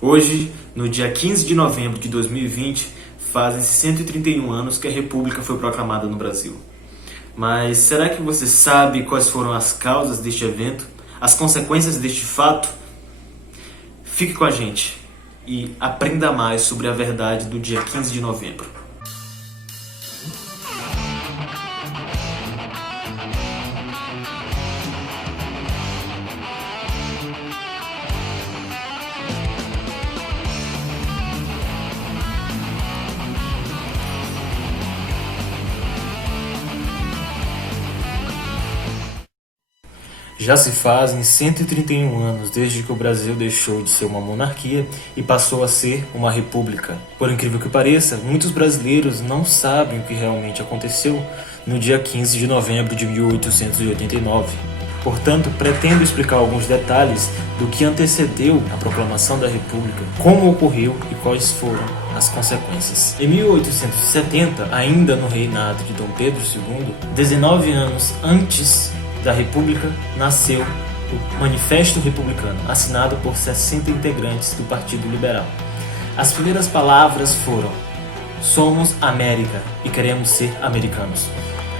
Hoje, no dia 15 de novembro de 2020, fazem 131 anos que a República foi proclamada no Brasil. Mas será que você sabe quais foram as causas deste evento, as consequências deste fato? Fique com a gente e aprenda mais sobre a verdade do dia 15 de novembro. Já se fazem 131 anos desde que o Brasil deixou de ser uma monarquia e passou a ser uma república. Por incrível que pareça, muitos brasileiros não sabem o que realmente aconteceu no dia 15 de novembro de 1889. Portanto, pretendo explicar alguns detalhes do que antecedeu a proclamação da República, como ocorreu e quais foram as consequências. Em 1870, ainda no reinado de Dom Pedro II, 19 anos antes da República, nasceu o Manifesto Republicano, assinado por 60 integrantes do Partido Liberal. As primeiras palavras foram: somos América e queremos ser americanos.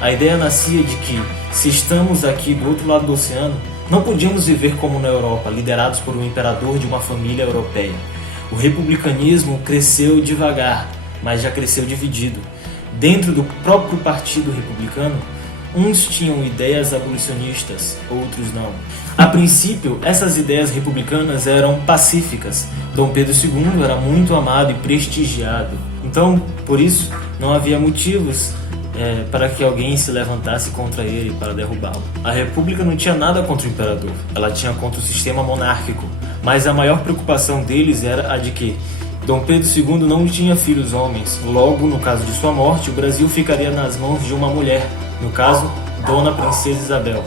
A ideia nascia de que, se estamos aqui do outro lado do oceano, não podíamos viver como na Europa, liderados por um imperador de uma família europeia. O republicanismo cresceu devagar, mas já cresceu dividido. Dentro do próprio Partido Republicano, uns tinham ideias abolicionistas, outros não. A princípio, essas ideias republicanas eram pacíficas. Dom Pedro II era muito amado e prestigiado. Então, por isso, não havia motivos para que alguém se levantasse contra ele para derrubá-lo. A República não tinha nada contra o imperador, ela tinha contra o sistema monárquico. Mas a maior preocupação deles era a de que Dom Pedro II não tinha filhos homens. Logo, no caso de sua morte, o Brasil ficaria nas mãos de uma mulher, no caso, Dona Princesa Isabel.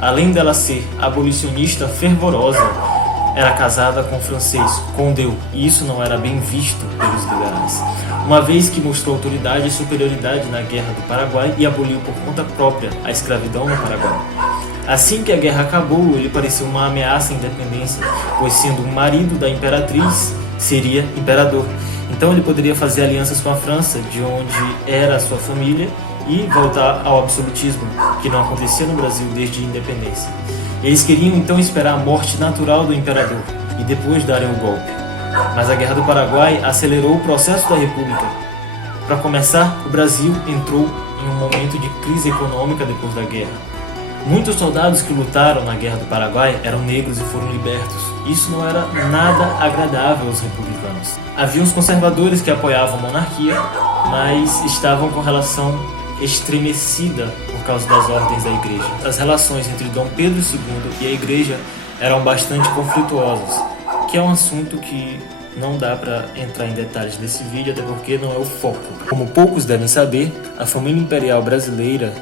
Além dela ser abolicionista fervorosa, era casada com francês, Condé, e isso não era bem visto pelos liberais, uma vez que mostrou autoridade e superioridade na Guerra do Paraguai e aboliu por conta própria a escravidão no Paraguai. Assim que a guerra acabou, ele pareceu uma ameaça à independência, pois sendo o marido da imperatriz, seria imperador. Então ele poderia fazer alianças com a França, de onde era a sua família, e voltar ao absolutismo, que não acontecia no Brasil desde a independência. Eles queriam então esperar a morte natural do imperador e depois darem o golpe. Mas a Guerra do Paraguai acelerou o processo da República. Para começar, o Brasil entrou em um momento de crise econômica depois da guerra. Muitos soldados que lutaram na Guerra do Paraguai eram negros e foram libertos. Isso não era nada agradável aos republicanos. Havia os conservadores que apoiavam a monarquia, mas estavam com relação estremecida por causa das ordens da igreja. As relações entre Dom Pedro II e a igreja eram bastante conflituosas, que é um assunto que não dá para entrar em detalhes nesse vídeo, até porque não é o foco. Como poucos devem saber, a família imperial brasileira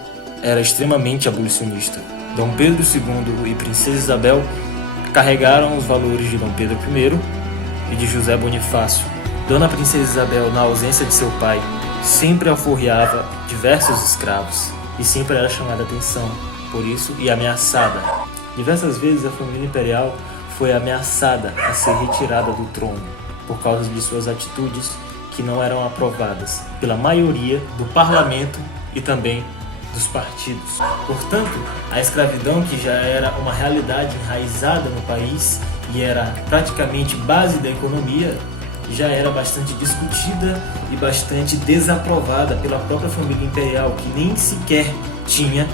era extremamente abolicionista. Dom Pedro II e Princesa Isabel carregaram os valores de Dom Pedro I e de José Bonifácio. Dona Princesa Isabel, na ausência de seu pai, sempre alforriava diversos escravos e sempre era chamada a atenção por isso e ameaçada. Diversas vezes a família imperial foi ameaçada a ser retirada do trono por causa de suas atitudes que não eram aprovadas pela maioria do parlamento e também dos partidos. Portanto, a escravidão, que já era uma realidade enraizada no país e era praticamente base da economia, já era bastante discutida e bastante desaprovada pela própria família imperial, que nem sequer tinha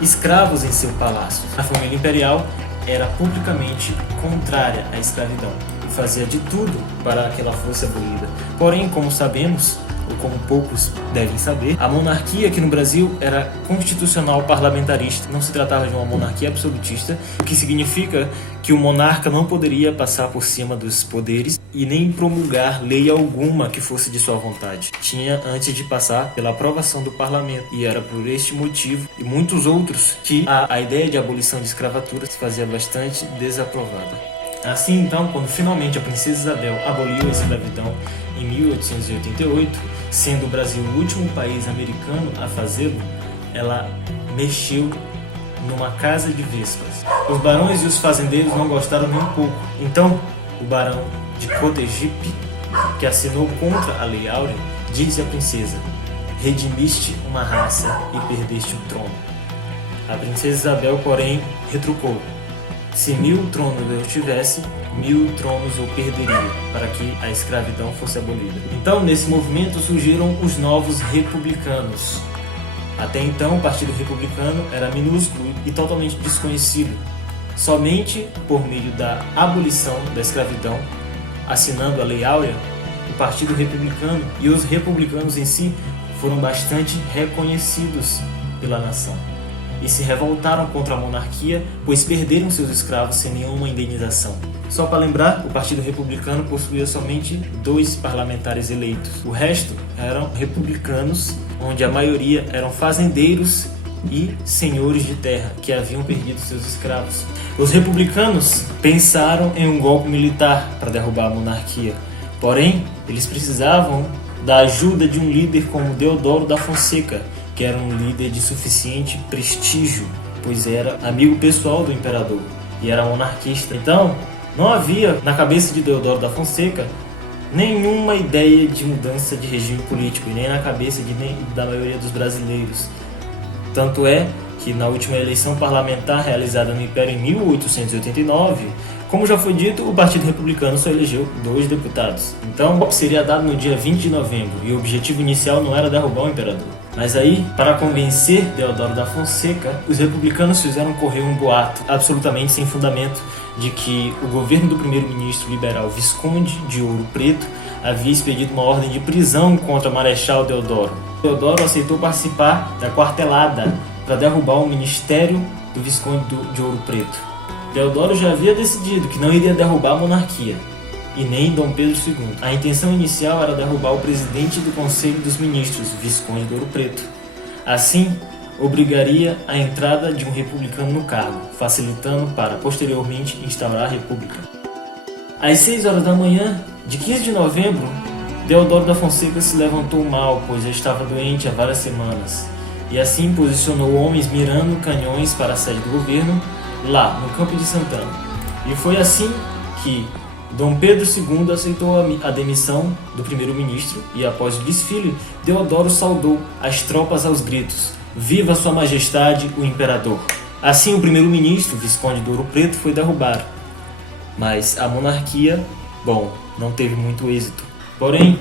escravos em seu palácio. A família imperial era publicamente contrária à escravidão e fazia de tudo para que ela fosse abolida. Porém, como sabemos, ou como poucos devem saber, a monarquia aqui no Brasil era constitucional parlamentarista. Não se tratava de uma monarquia absolutista, o que significa que o monarca não poderia passar por cima dos poderes e nem promulgar lei alguma que fosse de sua vontade. Tinha antes de passar pela aprovação do parlamento, e era por este motivo e muitos outros que a ideia de abolição de escravatura se fazia bastante desaprovada. Assim, então, quando finalmente a Princesa Isabel aboliu a escravidão em 1888, sendo o Brasil o último país americano a fazê-lo, ela mexeu numa casa de vespas. Os barões e os fazendeiros não gostaram nem um pouco. Então, o barão de Cotegipe, que assinou contra a Lei Áurea, disse à princesa: redimiste uma raça e perdeste o trono. A princesa Isabel, porém, retrucou: se 1000 tronos eu tivesse, 1000 tronos eu perderia, para que a escravidão fosse abolida. Então, nesse movimento surgiram os novos republicanos. Até então, o Partido Republicano era minúsculo e totalmente desconhecido. Somente por meio da abolição da escravidão, assinando a Lei Áurea, o Partido Republicano e os republicanos em si foram bastante reconhecidos pela nação e se revoltaram contra a monarquia, pois perderam seus escravos sem nenhuma indenização. Só para lembrar, o Partido Republicano possuía somente 2 parlamentares eleitos. O resto eram republicanos, onde a maioria eram fazendeiros e senhores de terra que haviam perdido seus escravos. Os republicanos pensaram em um golpe militar para derrubar a monarquia, porém, eles precisavam da ajuda de um líder como Deodoro da Fonseca, que era um líder de suficiente prestígio, pois era amigo pessoal do imperador e era monarquista. Então, não havia na cabeça de Deodoro da Fonseca nenhuma ideia de mudança de regime político, e nem na cabeça da maioria dos brasileiros. Tanto é que na última eleição parlamentar realizada no Império em 1889, como já foi dito, o Partido Republicano só elegeu 2 deputados. Então, o golpe seria dado no dia 20 de novembro e o objetivo inicial não era derrubar o imperador. Mas aí, para convencer Deodoro da Fonseca, os republicanos fizeram correr um boato absolutamente sem fundamento de que o governo do primeiro-ministro liberal Visconde de Ouro Preto havia expedido uma ordem de prisão contra Marechal Deodoro. Deodoro aceitou participar da quartelada para derrubar o ministério do Visconde de Ouro Preto. Deodoro já havia decidido que não iria derrubar a monarquia, e nem Dom Pedro II. A intenção inicial era derrubar o presidente do Conselho dos Ministros, Visconde de Ouro Preto. Assim, obrigaria a entrada de um republicano no cargo, facilitando para, posteriormente, instaurar a república. Às 6 horas da manhã de 15 de novembro, Deodoro da Fonseca se levantou mal, pois já estava doente há várias semanas, e assim posicionou homens mirando canhões para a sede do governo, lá no Campo de Santana. E foi assim que Dom Pedro II aceitou a demissão do primeiro-ministro e, após o desfile, Deodoro saudou as tropas aos gritos: viva Sua Majestade, o Imperador! Assim, o primeiro-ministro, Visconde de Ouro Preto, foi derrubado. Mas a monarquia, não teve muito êxito. Porém,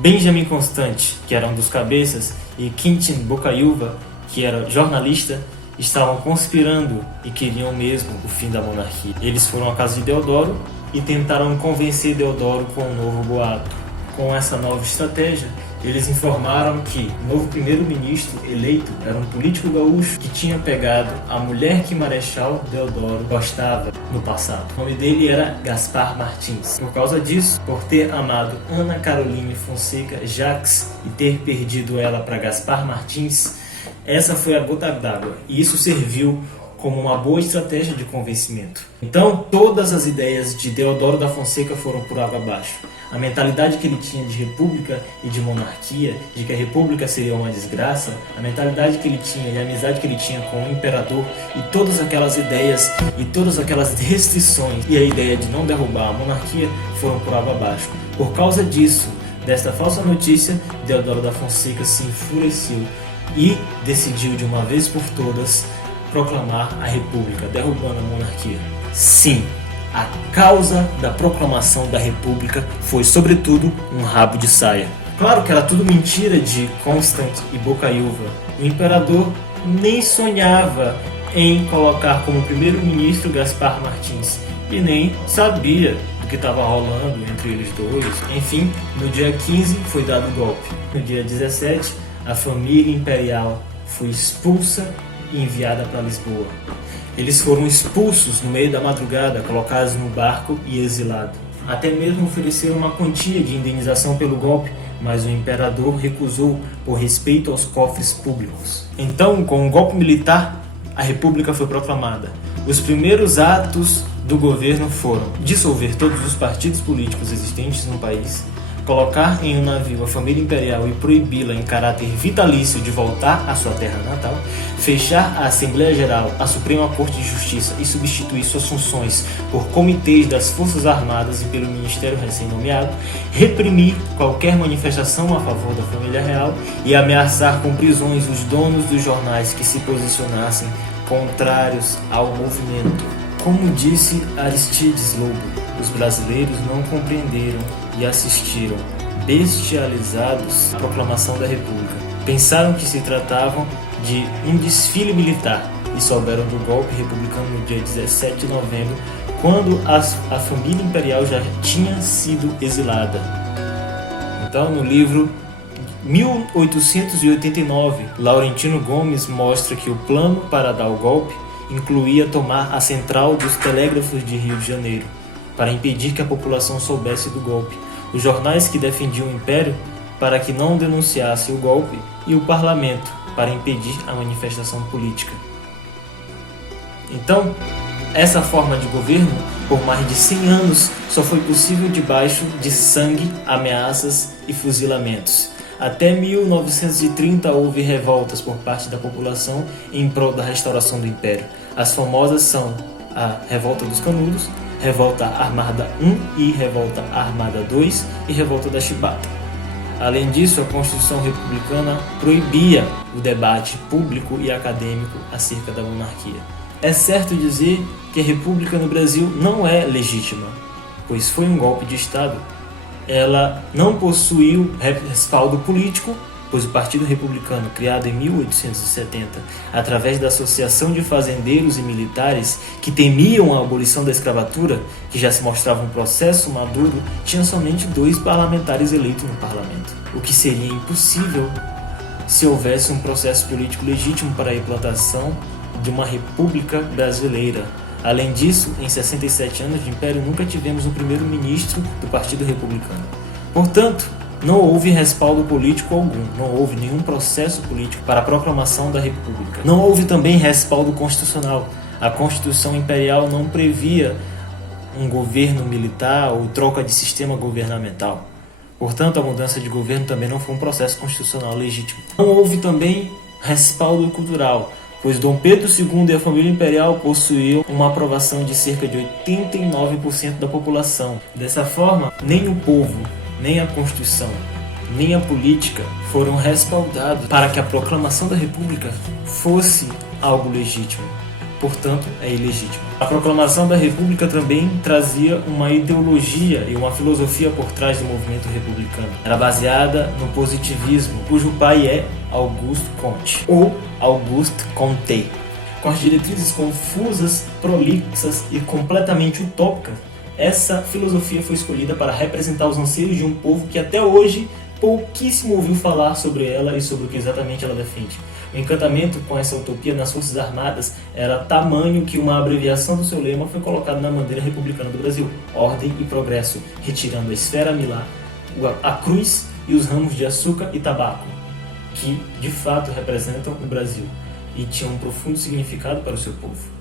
Benjamin Constant, que era um dos cabeças, e Quintin Bocaiúva, que era jornalista, estavam conspirando e queriam mesmo o fim da monarquia. Eles foram à casa de Deodoro e tentaram convencer Deodoro com um novo boato. Com essa nova estratégia, eles informaram que o novo primeiro-ministro eleito era um político gaúcho que tinha pegado a mulher que Marechal Deodoro gostava no passado. O nome dele era Gaspar Martins. Por causa disso, por ter amado Ana Caroline Fonseca Jacques e ter perdido ela para Gaspar Martins, essa foi a gota d'água, e isso serviu como uma boa estratégia de convencimento. Então, todas as ideias de Deodoro da Fonseca foram por água abaixo. A mentalidade que ele tinha de república e de monarquia, de que a república seria uma desgraça, a mentalidade que ele tinha e a amizade que ele tinha com o imperador, e todas aquelas ideias e todas aquelas restrições e a ideia de não derrubar a monarquia foram por água abaixo. Por causa disso, desta falsa notícia, Deodoro da Fonseca se enfureceu e decidiu de uma vez por todas proclamar a república, derrubando a monarquia. Sim, a causa da proclamação da república foi, sobretudo, um rabo de saia. Claro que era tudo mentira de Constant e Bocaiúva. O imperador nem sonhava em colocar como primeiro-ministro Gaspar Martins e nem sabia do que estava rolando entre eles dois. Enfim, no dia 15 foi dado o golpe. No dia 17, a família imperial foi expulsa e enviada para Lisboa. Eles foram expulsos no meio da madrugada, colocados no barco e exilados. Até mesmo ofereceram uma quantia de indenização pelo golpe, mas o imperador recusou por respeito aos cofres públicos. Então, com o golpe militar, a república foi proclamada. Os primeiros atos do governo foram dissolver todos os partidos políticos existentes no país, colocar em um navio a família imperial e proibi-la em caráter vitalício de voltar à sua terra natal, fechar a Assembleia Geral, a Suprema Corte de Justiça e substituir suas funções por comitês das Forças Armadas e pelo Ministério recém-nomeado, reprimir qualquer manifestação a favor da família real e ameaçar com prisões os donos dos jornais que se posicionassem contrários ao movimento. Como disse Aristides Lobo, os brasileiros não compreenderam e assistiram, bestializados, à proclamação da República. Pensaram que se tratavam de um desfile militar e souberam do golpe republicano no dia 17 de novembro, quando a família imperial já tinha sido exilada. Então, no livro 1889, Laurentino Gomes mostra que o plano para dar o golpe incluía tomar a central dos telégrafos de Rio de Janeiro, para impedir que a população soubesse do golpe, os jornais que defendiam o Império para que não denunciasse o golpe e o parlamento para impedir a manifestação política. Então, essa forma de governo, por mais de 100 anos, só foi possível debaixo de sangue, ameaças e fuzilamentos. Até 1930 houve revoltas por parte da população em prol da restauração do Império. As famosas são a Revolta dos Canudos, Revolta Armada I e Revolta Armada II e Revolta da Chibata. Além disso, a Constituição Republicana proibia o debate público e acadêmico acerca da monarquia. É certo dizer que a República no Brasil não é legítima, pois foi um golpe de Estado. Ela não possuiu respaldo político, pois o Partido Republicano, criado em 1870, através da Associação de Fazendeiros e Militares que temiam a abolição da escravatura, que já se mostrava um processo maduro, tinha somente 2 parlamentares eleitos no parlamento, o que seria impossível se houvesse um processo político legítimo para a implantação de uma república brasileira. Além disso, em 67 anos de império, nunca tivemos um primeiro-ministro do Partido Republicano. Portanto, não houve respaldo político algum, não houve nenhum processo político para a proclamação da República. Não houve também respaldo constitucional. A Constituição Imperial não previa um governo militar ou troca de sistema governamental. Portanto, a mudança de governo também não foi um processo constitucional legítimo. Não houve também respaldo cultural, pois Dom Pedro II e a família imperial possuíam uma aprovação de cerca de 89% da população. Dessa forma, nem o povo, nem a Constituição, nem a política foram respaldados para que a proclamação da República fosse algo legítimo. Portanto, é ilegítimo. A proclamação da República também trazia uma ideologia e uma filosofia por trás do movimento republicano. Era baseada no positivismo, cujo pai é Auguste Comte, ou Auguste Comte. Com as diretrizes confusas, prolixas e completamente utópicas, essa filosofia foi escolhida para representar os anseios de um povo que até hoje pouquíssimo ouviu falar sobre ela e sobre o que exatamente ela defende. O encantamento com essa utopia nas Forças Armadas era tamanho que uma abreviação do seu lema foi colocada na bandeira republicana do Brasil: Ordem e Progresso, retirando a esfera milar, a cruz e os ramos de açúcar e tabaco, que de fato representam o Brasil e tinham um profundo significado para o seu povo.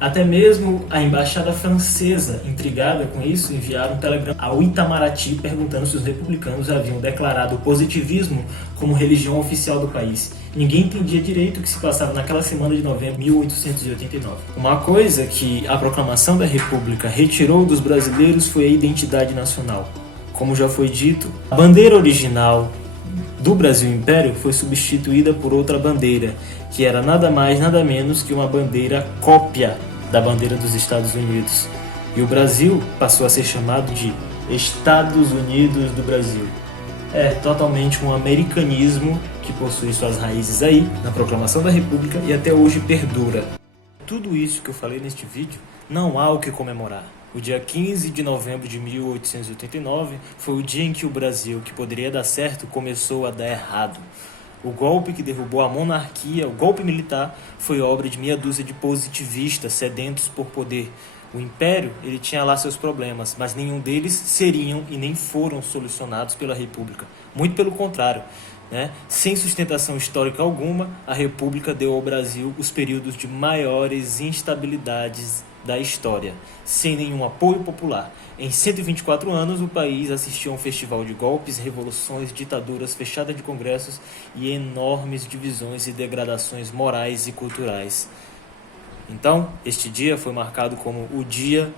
Até mesmo a embaixada francesa, intrigada com isso, enviaram um telegrama ao Itamaraty perguntando se os republicanos haviam declarado o positivismo como religião oficial do país. Ninguém entendia direito o que se passava naquela semana de novembro de 1889. Uma coisa que a proclamação da República retirou dos brasileiros foi a identidade nacional. Como já foi dito, a bandeira original do Brasil Império foi substituída por outra bandeira, que era nada mais nada menos que uma bandeira cópia da bandeira dos Estados Unidos. E o Brasil passou a ser chamado de Estados Unidos do Brasil. É totalmente um americanismo que possui suas raízes aí, na proclamação da República, e até hoje perdura. Tudo isso que eu falei neste vídeo, não há o que comemorar. O dia 15 de novembro de 1889 foi o dia em que o Brasil, que poderia dar certo, começou a dar errado. O golpe que derrubou a monarquia, o golpe militar, foi obra de meia dúzia de positivistas sedentos por poder. O Império, ele tinha lá seus problemas, mas nenhum deles seriam e nem foram solucionados pela República. Muito pelo contrário, né? Sem sustentação histórica alguma, a República deu ao Brasil os períodos de maiores instabilidades da história, sem nenhum apoio popular. Em 124 anos, o país assistiu a um festival de golpes, revoluções, ditaduras, fechada de congressos e enormes divisões e degradações morais e culturais. Então, este dia foi marcado como o Dia